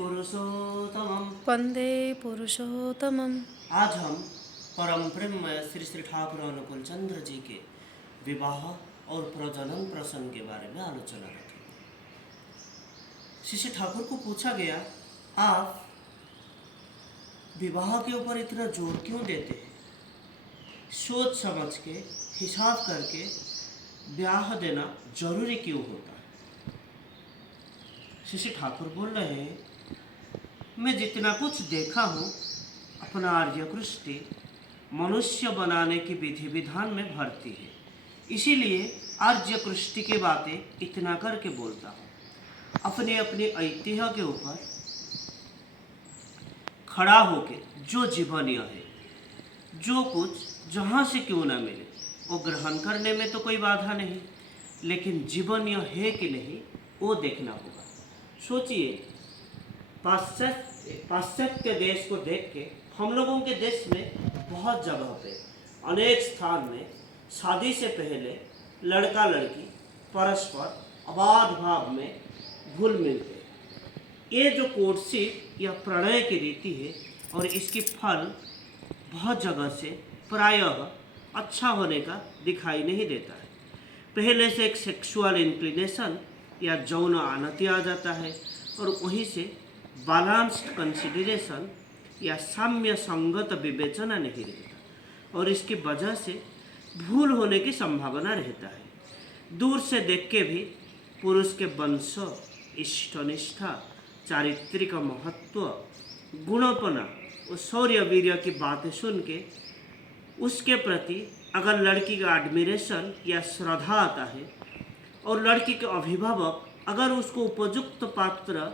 पुरुषोत्तमम्। वंदे पुरुषोत्तमम्। आज हम परम ब्रह्म श्री श्री ठाकुर अनुकूल चंद्र जी के विवाह और प्रजनन प्रसंग के बारे में आलोचना रखेंगे। श्री ठाकुर को पूछा गया, आप विवाह के ऊपर इतना जोर क्यों देते हैं? सोच समझ के हिसाब करके ब्याह देना जरूरी क्यों होता है? श्री ठाकुर बोल रहे हैं, मैं जितना कुछ देखा हूँ अपना आर्यकृष्टि मनुष्य बनाने की विधि विधान में भरती है, इसीलिए आर्यकृष्टि की बातें इतना करके बोलता हूँ। अपने अपने ऐतिह्य के ऊपर खड़ा होके जो जीवनीय है, जो कुछ जहाँ से क्यों ना मिले वो ग्रहण करने में तो कोई बाधा नहीं, लेकिन जीवनीय है कि नहीं वो देखना होगा। सोचिए, पाश्चात्य देश को देख के हम लोगों के देश में बहुत जगह पे अनेक स्थान में शादी से पहले लड़का लड़की परस्पर अबाध भाव में घुल मिलते हैं। ये जो कोर्टशिप या प्रणय की रीति है और इसकी फल बहुत जगह से प्रायः अच्छा होने का दिखाई नहीं देता है। पहले से एक सेक्सुअल इंक्लिनेशन या यौन आनति आ जाता है और वहीं से बैलेंस्ड कंसिडरेशन या साम्य संगत विवेचना नहीं रहता और इसकी वजह से भूल होने की संभावना रहता है। दूर से देख के भी पुरुष के वंश, इष्टनिष्ठा, चारित्रिक महत्व, गुणपना और शौर्य वीर्य की बातें सुन के उसके प्रति अगर लड़की का एडमिरेशन या श्रद्धा आता है और लड़की के अभिभावक अगर उसको उपयुक्त पात्र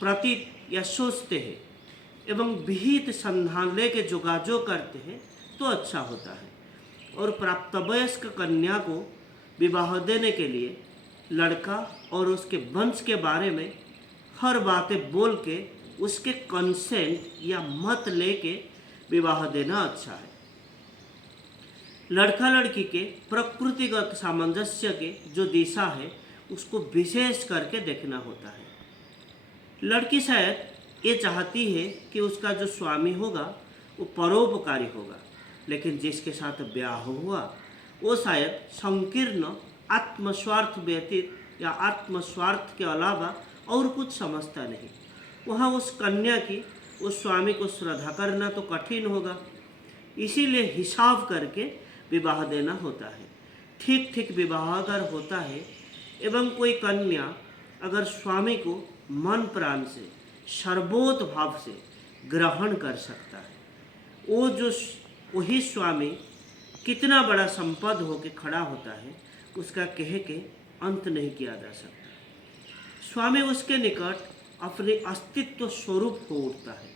प्रति या सोचते हैं एवं विहित संधान लेके जोगाजोग करते हैं तो अच्छा होता है। और प्राप्तवयस्क कन्या को विवाह देने के लिए लड़का और उसके वंश के बारे में हर बातें बोल के उसके कंसेंट या मत लेके विवाह देना अच्छा है। लड़का लड़की के प्रकृतिगत सामंजस्य के जो दिशा है उसको विशेष करके देखना होता है। लड़की शायद ये चाहती है कि उसका जो स्वामी होगा वो परोपकारी होगा, लेकिन जिसके साथ ब्याह हुआ वो शायद संकीर्ण आत्मस्वार्थ व्यतीत या आत्मस्वार्थ के अलावा और कुछ समझता नहीं। वहाँ उस कन्या की उस स्वामी को श्रद्धा करना तो कठिन होगा, इसीलिए हिसाब करके विवाह देना होता है। ठीक ठीक विवाह अगर होता है एवं कोई कन्या अगर स्वामी को मन प्राण से सर्वोत भाव से ग्रहण कर सकता है, वही स्वामी कितना बड़ा संपद होकर खड़ा होता है उसका कह के अंत नहीं किया जा सकता। स्वामी उसके निकट अपने अस्तित्व स्वरूप हो उठता है।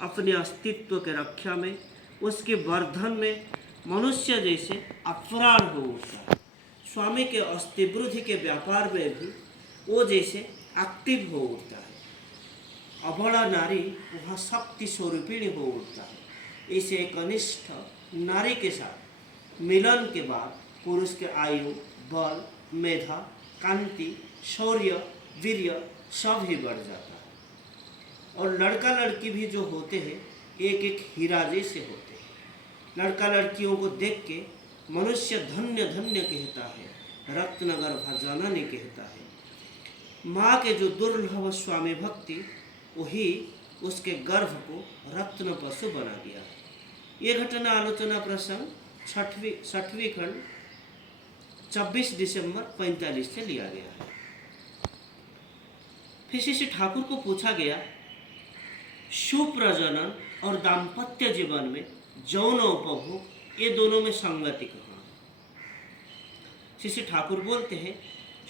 अपने अस्तित्व के रक्षा में, उसके वर्धन में मनुष्य जैसे अप्राण हो उठता है। स्वामी के अस्थिवृद्धि के व्यापार में भी वो जैसे एक्टिव हो उठता है। अबला नारी वहाँ शक्ति स्वरूपिणी हो उठता है। इसे एक कनिष्ठ नारी के साथ मिलन के बाद पुरुष के आयु, बल, मेधा, कांति, शौर्य, वीर्य सब ही बढ़ जाता है। और लड़का लड़की भी जो होते हैं एक एक हीरा जैसे होते हैं। लड़का लड़कियों को देख के मनुष्य धन्य धन्य कहता है, रत्नगर्भा जननी कहता है। माँ के जो दुर्लभ स्वामी भक्ति वही उसके गर्भ को रत्न पशु बना दिया है। ये घटना आलोचना प्रसंग 6वीं खंड 26 दिसंबर 45 से लिया गया है। फिर श्री ठाकुर को पूछा गया, सुप्रजनन और दाम्पत्य जीवन में यौन उपभोग ये दोनों में संगति कहाँ? श्री ठाकुर बोलते हैं,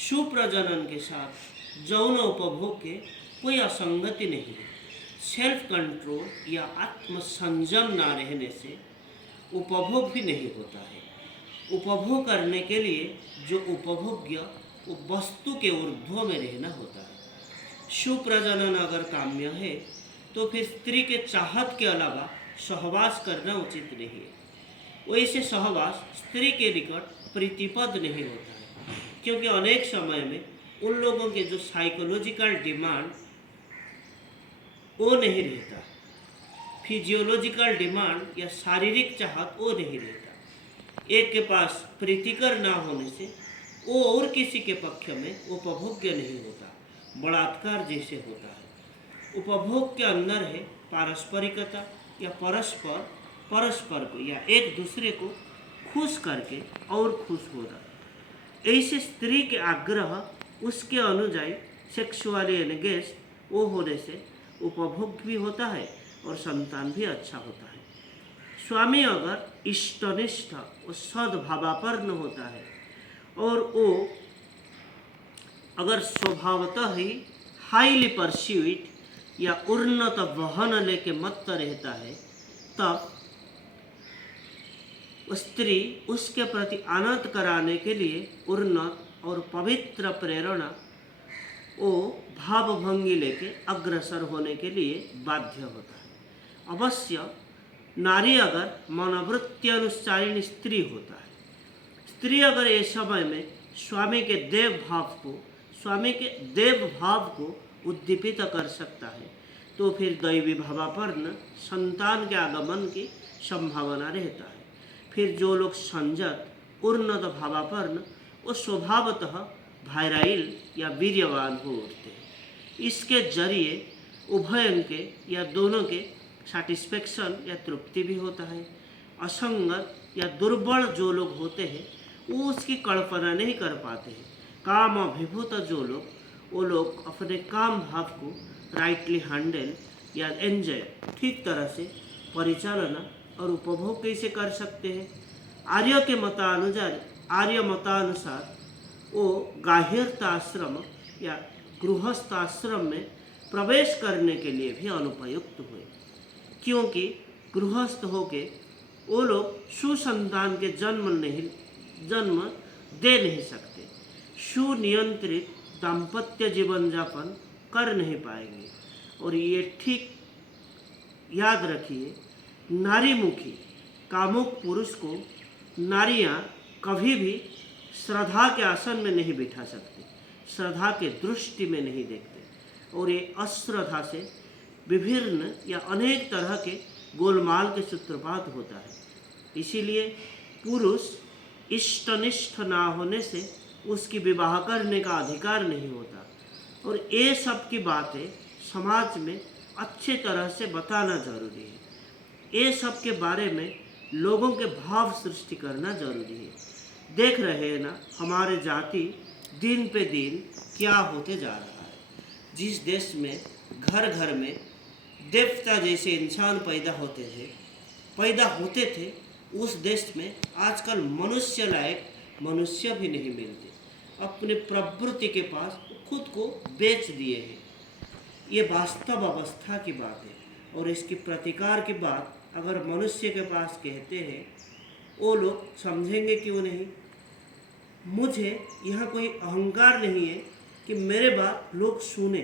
सुप्रजनन के साथ यौन उपभोग के कोई असंगति नहीं है। सेल्फ कंट्रोल या आत्मसंयम ना रहने से उपभोग भी नहीं होता है। उपभोग करने के लिए जो उपभोग्य वो वस्तु के ऊर्ध्व में रहना होता है। सुप्रजनन अगर काम्य है तो फिर स्त्री के चाहत के अलावा सहवास करना उचित नहीं है। वैसे सहवास स्त्री के निकट प्रीतिपद नहीं होता है, क्योंकि अनेक समय में उन लोगों के जो साइकोलॉजिकल डिमांड वो नहीं रहता, फिजियोलॉजिकल डिमांड या शारीरिक चाहत वो नहीं रहता। एक के पास प्रीतिकर ना होने से वो और किसी के पक्ष में उपभोग्य नहीं होता, बलात्कार जैसे होता है। उपभोग के अंदर है पारस्परिकता या परस्पर को या एक दूसरे को खुश करके और खुश होना। ऐसे स्त्री के आग्रह उसके अनुजाई सेक्सुअली एंगेज वो होने से उपभोग भी होता है और संतान भी अच्छा होता है। स्वामी अगर इष्टनिष्ठ और सद्भावापन्न होता है और वो अगर स्वभावतः ही हाईली परस्यूट या उन्नत वहन लेके मत रहता है, तब स्त्री उसके प्रति आनंद कराने के लिए उन्नत और पवित्र प्रेरणा वो भावभंगी लेके अग्रसर होने के लिए बाध्य होता है। अवश्य नारी अगर मनोवृत्ति अनुसारिणी स्त्री होता है, स्त्री अगर इस समय में स्वामी के देव भाव को उद्दीपित कर सकता है, तो फिर दैवी भावापन्न संतान के आगमन की संभावना रहता है। फिर जो लोग संजत उन्नत भावापन्न वो स्वभावतः वायराइल या वीर्यवान हो उठते हैं। इसके जरिए उभयन के या दोनों के सेटिस्फेक्शन या तृप्ति भी होता है। असंगत या दुर्बल जो लोग होते हैं वो उसकी कल्पना नहीं कर पाते हैं। काम अभिभूत जो लोग, वो लोग अपने काम भाव को राइटली हैंडल या एंजॉय ठीक तरह से परिचालना और उपभोग कैसे कर सकते हैं। आर्य मतानुसार वो गार्हस्थाश्रम या गृहस्थाश्रम में प्रवेश करने के लिए भी अनुपयुक्त हुए, क्योंकि गृहस्थ होके वो लोग सुसंतान के जन्म दे नहीं सकते, सुनियंत्रित दाम्पत्य जीवन यापन कर नहीं पाएंगे। और ये ठीक याद रखिए, नारीमुखी कामुक पुरुष को नारियां कभी भी श्रद्धा के आसन में नहीं बिठा सकती, श्रद्धा के दृष्टि में नहीं देखते, और ये अश्रद्धा से विभिन्न या अनेक तरह के गोलमाल के सूत्रपात होता है। इसीलिए पुरुष इष्टनिष्ठ ना होने से उसकी विवाह करने का अधिकार नहीं होता, और ये सब की बातें समाज में अच्छे तरह से बताना जरूरी है। ये सब के बारे में लोगों के भाव सृष्टि करना जरूरी है। देख रहे हैं ना हमारे जाति दिन पे दिन क्या होते जा रहा है। जिस देश में घर घर में देवता जैसे इंसान पैदा होते थे, उस देश में आजकल मनुष्य लायक मनुष्य भी नहीं मिलते। अपने प्रवृत्ति के पास खुद को बेच दिए हैं। ये वास्तव अवस्था की बात है, और इसकी प्रतिकार की बात अगर मनुष्य के पास कहते हैं, वो लोग समझेंगे क्यों नहीं। मुझे यहाँ कोई अहंकार नहीं है कि मेरे बात लोग सुने।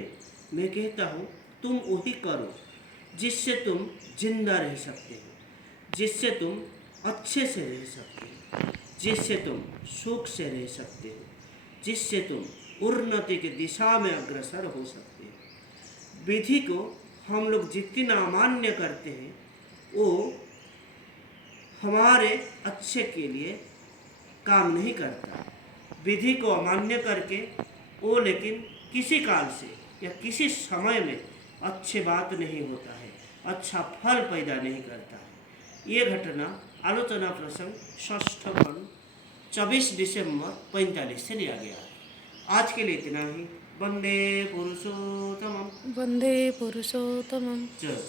मैं कहता हूँ तुम वही करो जिससे तुम जिंदा रह सकते हो, जिससे तुम अच्छे से रह सकते हो, जिससे तुम सुख से रह सकते हो, जिससे तुम उन्नति की दिशा में अग्रसर हो सकते हो। विधि को हम लोग जितना अमान्य करते हैं वो हमारे अच्छे के लिए काम नहीं करता। विधि को अमान्य करके वो लेकिन किसी काल से या किसी समय में अच्छे बात नहीं होता है, अच्छा फल पैदा नहीं करता है। ये घटना आलोचना प्रसंग 6 खंड 24 दिसंबर 45 से लिया गया है। आज के लिए इतना ही। वंदे पुरुषोत्तमम्। वन्दे पुरुषोत्तमम्। जय।